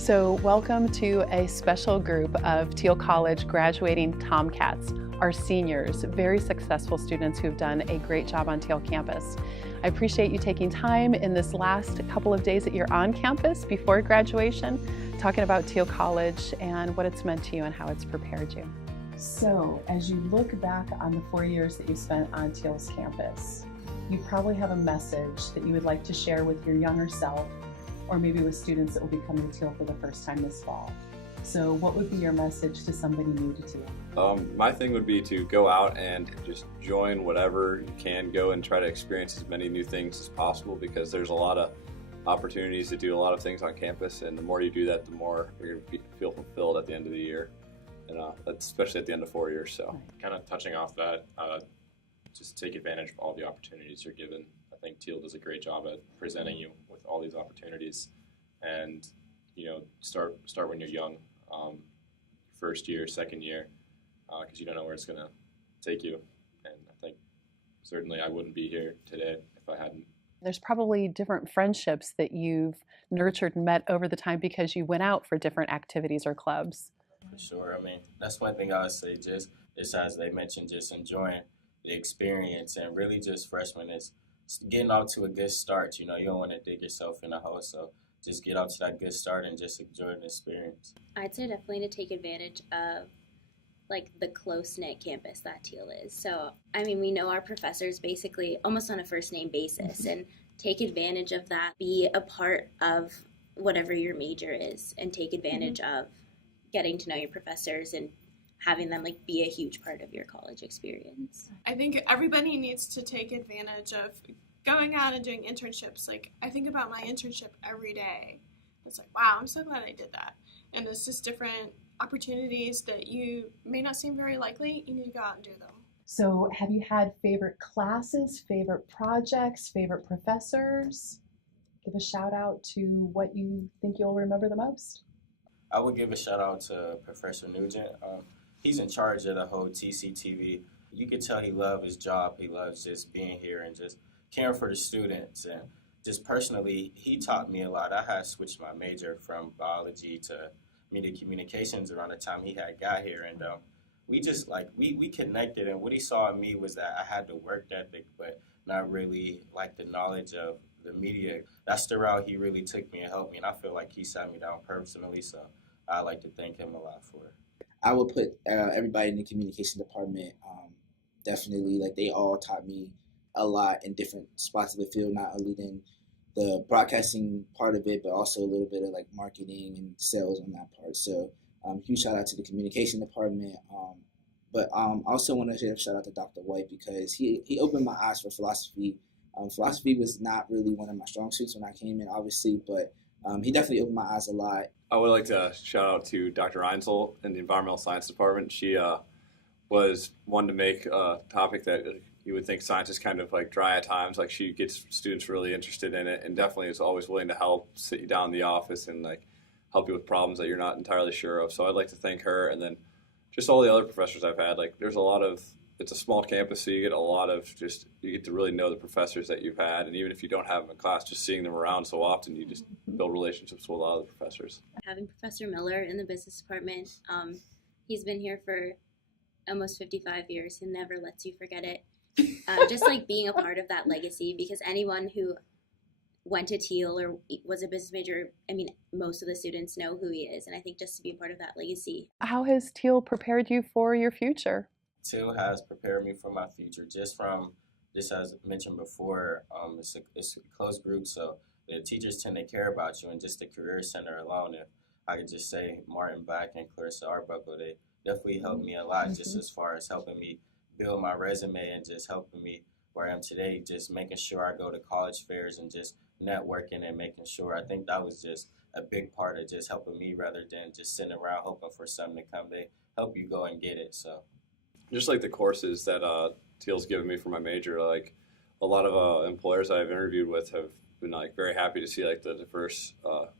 So welcome to a special group of Thiel College graduating Tomcats, our seniors, very successful students who've done a great job on Thiel campus. I appreciate you taking time in this last couple of days that you're on campus before graduation, talking about Thiel College and what it's meant to you and how it's prepared you. So as you look back on the 4 years that you spent on Thiel's campus, you probably have a message that you would like to share with your younger self, or maybe with students that will be coming to Thiel for the first time this fall. So what would be your message to somebody new to Thiel? My thing would be to go out and just join whatever you can. Go and try to experience as many new things as possible, because there's a lot of opportunities to do a lot of things on campus, and the more you do that, the more you're going to feel fulfilled at the end of the year, and that's especially at the end of 4 years. So kind of touching off that, just take advantage of all the opportunities you're given. I think Thiel does a great job at presenting you with all these opportunities, and start when you're young, first year, second year, because you don't know where it's going to take you. And I think certainly I wouldn't be here today if I hadn't. There's probably different friendships that you've nurtured and met over the time because you went out for different activities or clubs. For sure. I mean, that's one thing I would say, just as they mentioned, just enjoying the experience, and really just freshmen is getting off to a good start. You don't want to dig yourself in a hole, so just get off to that good start and just enjoy the experience. I'd say definitely to take advantage of the close-knit campus that Thiel is. So, I mean, we know our professors basically almost on a first-name basis, and take advantage of that. Be a part of whatever your major is, and take advantage of getting to know your professors and having them be a huge part of your college experience. I think everybody needs to take advantage of going out and doing internships. I think about my internship every day. It's wow, I'm so glad I did that. And it's just different opportunities that you may not seem very likely. You need to go out and do them. So have you had favorite classes, favorite projects, favorite professors? Give a shout out to what you think you'll remember the most. I would give a shout out to Professor Nugent. He's in charge of the whole TCTV. You could tell he loves his job. He loves just being here and just caring for the students. And just personally, he taught me a lot. I had switched my major from biology to media communications around the time he had got here. And we just we connected. And what he saw in me was that I had the work ethic, but not really the knowledge of the media. That's the route he really took me and helped me. And I feel like he sat me down personally. So I like to thank him a lot for it. I would put everybody in the communication department, definitely, they all taught me a lot in different spots of the field, not only in the broadcasting part of it, but also a little bit of marketing and sales on that part. So huge shout out to the communication department. But I also want to give a shout out to Dr. White, because he opened my eyes for philosophy. Philosophy was not really one of my strong suits when I came in, obviously, but he definitely opened my eyes a lot. I would like to shout out to Dr. Einsel in the Environmental Science Department. She was one to make a topic that you would think science is kind of dry at times. She gets students really interested in it, and definitely is always willing to help, sit you down in the office and help you with problems that you're not entirely sure of. So I'd like to thank her, and then just all the other professors I've had. There's a lot of, it's a small campus, so you get a lot of you get to really know the professors that you've had, and even if you don't have them in class, just seeing them around so often, you just build relationships with a lot of the professors. Having Professor Miller in the business department, he's been here for almost 55 years and never lets you forget it. Just being a part of that legacy, because anyone who went to Thiel or was a business major, I mean, most of the students know who he is, and I think just to be a part of that legacy. How has Thiel prepared you for your future? Thiel has prepared me for my future, just as mentioned before, it's a closed group, so the teachers tend to care about you, and just the Career Center alone, if I could just say Martin Black and Clarissa Arbuckle, they definitely helped me a lot, just as far as helping me build my resume and just helping me where I am today, just making sure I go to college fairs and just networking and making sure. I think that was just a big part of just helping me rather than just sitting around hoping for something to come. They help you go and get it, so. Just the courses that Thiel's given me for my major, a lot of employers I've interviewed with have been very happy to see the diverse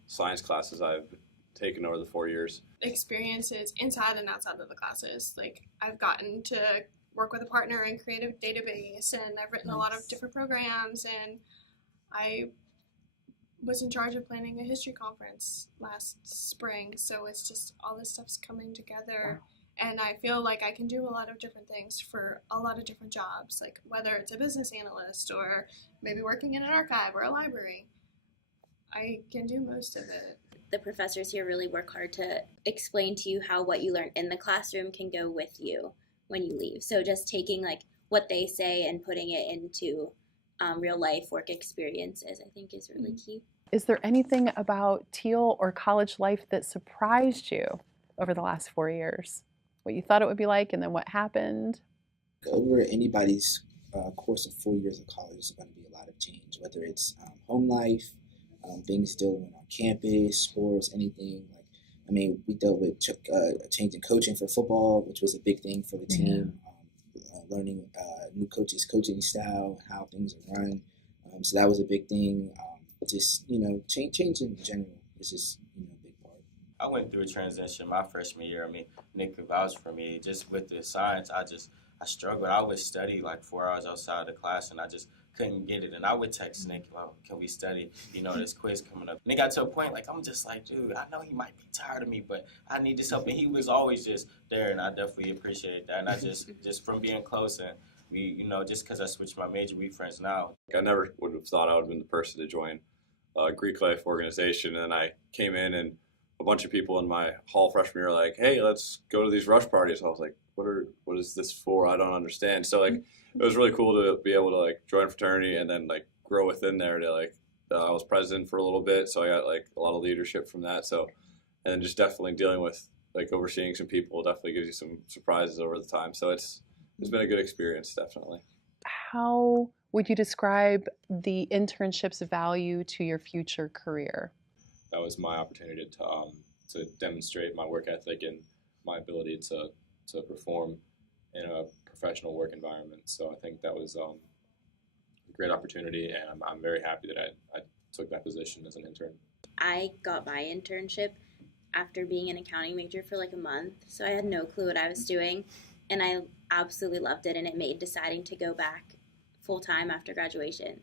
science classes I've taken over the 4 years. Experiences inside and outside of the classes. I've gotten to work with a partner in creative database, and I've written a lot of different programs, and I was in charge of planning a history conference last spring. So it's just all this stuff's coming together. And I feel like I can do a lot of different things for a lot of different jobs, like whether it's a business analyst or maybe working in an archive or a library. I can do most of it. The professors here really work hard to explain to you how what you learn in the classroom can go with you when you leave. So just taking like what they say and putting it into real life work experiences, I think is really key. Is there anything about Thiel or college life that surprised you over the last 4 years? What you thought it would be like and then what happened? Over anybody's course of 4 years of college, there's going to be a lot of change, whether it's home life, things dealing on campus, sports, anything. Like, I mean, we dealt with a change in coaching for football, which was a big thing for the team. Learning new coaches' coaching style, how things are run. So that was a big thing. Just, change in general is just, a big part. I went through a transition my freshman year. I mean, Nick could vouch for me. Just with the science, I struggled. I would study like 4 hours outside the class, and I just couldn't get it. And I would text Nick, well, can we study? This quiz coming up. And it got to a point, like, I'm just like, dude, I know he might be tired of me, but I need this help. And he was always just there, and I definitely appreciate that. And I just from being close, and we, just because I switched my major, we friends now. I never would have thought I would have been the person to join a Greek life organization. And I came in, and a bunch of people in my hall freshman year were like, hey, let's go to these rush parties. I was like, what is this for? I don't understand. So like, it was really cool to be able to like join a fraternity and then like grow within there. To like, I was president for a little bit, so I got like a lot of leadership from that. So, and then just definitely dealing with like overseeing some people definitely gives you some surprises over the time. So it's been a good experience, definitely. How would you describe the internship's value to your future career? That was my opportunity to demonstrate my work ethic and my ability to perform in a professional work environment. So I think that was a great opportunity, and I'm very happy that I took that position as an intern. I got my internship after being an accounting major for like a month, so I had no clue what I was doing, and I absolutely loved it, and it made deciding to go back full-time after graduation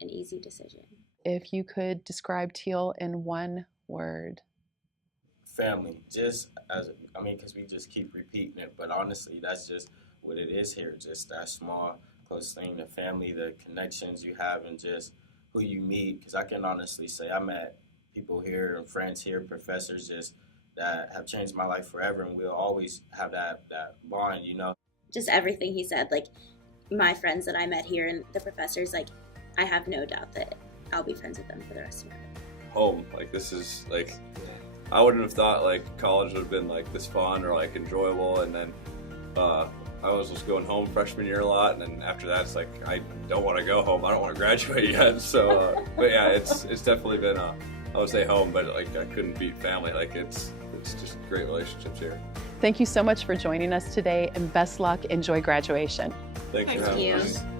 an easy decision. If you could describe Thiel in one word. Family, because we just keep repeating it, but honestly, that's just what it is here, just that small, close thing, the family, the connections you have, and just who you meet, because I can honestly say I met people here and friends here, professors just that have changed my life forever, and we'll always have that bond, Just everything he said, like my friends that I met here and the professors, like I have no doubt that I'll be friends with them for the rest of my life. Home, like this is like, I wouldn't have thought like college would have been like this fun or like enjoyable, and then I was just going home freshman year a lot, and then after that it's like I don't want to go home. I don't want to graduate yet. So, but yeah, it's definitely been I would say home, but like I couldn't beat family. Like it's just great relationships here. Thank you so much for joining us today, and best luck. Enjoy graduation. Thank you. Thank you.